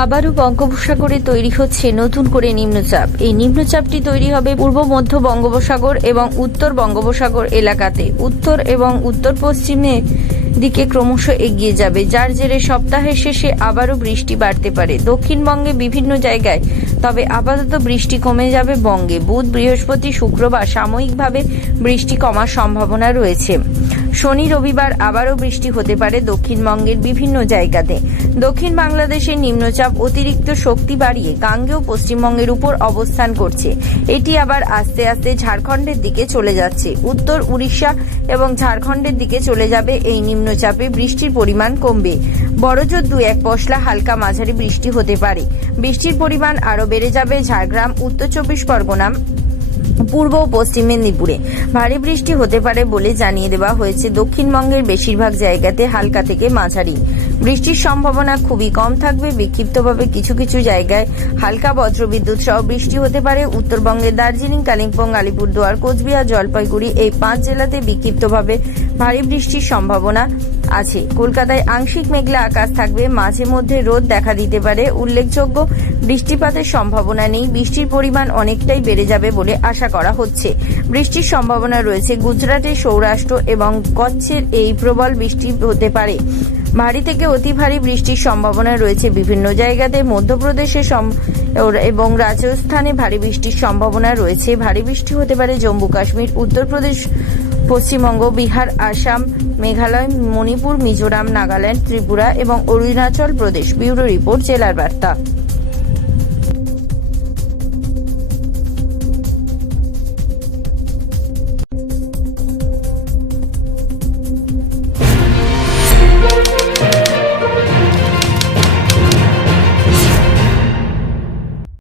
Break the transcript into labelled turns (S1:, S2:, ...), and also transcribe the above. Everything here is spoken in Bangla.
S1: আবারও বঙ্গোপসাগরে তৈরি হচ্ছে নতুন করে নিম্নচাপ। এই নিম্নচাপটি তৈরি হবে পূর্ব মধ্য বঙ্গোপসাগর এবং উত্তর বঙ্গোপসাগর এলাকাতে। উত্তর এবং উত্তর পশ্চিমে দিকে ক্রমশ এগিয়ে যাবে, যার জেরে সপ্তাহের শেষে আবারও বৃষ্টি বাড়তে পারে। দক্ষিণবঙ্গে বিভিন্ন জায়গায় তবে আপাতত বৃষ্টি কমে যাবে বঙ্গে। বুধ বৃহস্পতি শুক্রবার সাময়িকভাবে বৃষ্টি কমার সম্ভাবনা রয়েছে। শনি রবিবার আবারও বৃষ্টি হতে পারে দক্ষিণবঙ্গের বিভিন্ন জায়গাতে। দক্ষিণ বাংলাদেশের নিম্নচাপ অতিরিক্ত শক্তি বাড়িয়ে গাঙ্গেয় পশ্চিমবঙ্গের উপর অবস্থান করছে। এটি আবার আস্তে আস্তে ঝাড়খণ্ডের দিকে চলে যাচ্ছে। উত্তর উড়িষ্যা এবং ঝাড়খণ্ডের দিকে চলে যাবে এই নিম্নচাপে বৃষ্টির পরিমাণ কমবে। বড়জোর দু এক পশলা হালকা মাঝারি বৃষ্টি হতে পারে। বৃষ্টির পরিমাণ আরও বেড়ে যাবে ঝাড়গ্রাম, উত্তর চব্বিশ পরগনা পূর্ব ও পশ্চিম মেদিনীপুরে। ভারী বৃষ্টি হতে পারে বলে জানিয়ে দেওয়া হয়েছে। দক্ষিণবঙ্গের বেশিরভাগ জায়গাতে হালকা থেকে মাঝারি। বৃষ্টির সম্ভাবনা খুবই কম থাকবে। বিক্ষিপ্তভাবে কিছু কিছু জায়গায় হালকা বজ্রবিদ্যুৎ সহ বৃষ্টি হতে পারে। উত্তরবঙ্গের দার্জিলিং, কালিম্পং, আলিপুরদুয়ার, কোচবিহার, জলপাইগুড়ি এই পাঁচ জেলাতে বিক্ষিপ্তভাবে ভারী বৃষ্টির সম্ভাবনা আছে। কলকাতায় আংশিক মেঘলা আকাশ থাকবে, মাঝে মধ্যে রোদ দেখা দিতে পারে। উল্লেখযোগ্য, বৃষ্টিপাতের সম্ভাবনা নেই। বৃষ্টির পরিমাণ অনেকটাই বেড়ে যাবে বলে আশা করা হচ্ছে। বৃষ্টির সম্ভাবনা রয়েছে গুজরাটের সৌরাষ্ট্র এবং কচ্ছের এই প্রবল বৃষ্টি হতে পারে। ভারী থেকে অতি ভারী বৃষ্টির সম্ভাবনা রয়েছে বিভিন্ন জায়গাতে। মধ্যপ্রদেশে এবং রাজস্থানে ভারী বৃষ্টির সম্ভাবনা রয়েছে। ভারী বৃষ্টি হতে পারে জম্মু কাশ্মীর উত্তরপ্রদেশ পশ্চিমবঙ্গ, বিহার, আসাম, মেঘালয়, মণিপুর, মিজোরাম, নাগাল্যান্ড, ত্রিপুরা এবং অরুণাচল প্রদেশ ব্যুরো রিপোর্ট, জেলার বার্তা।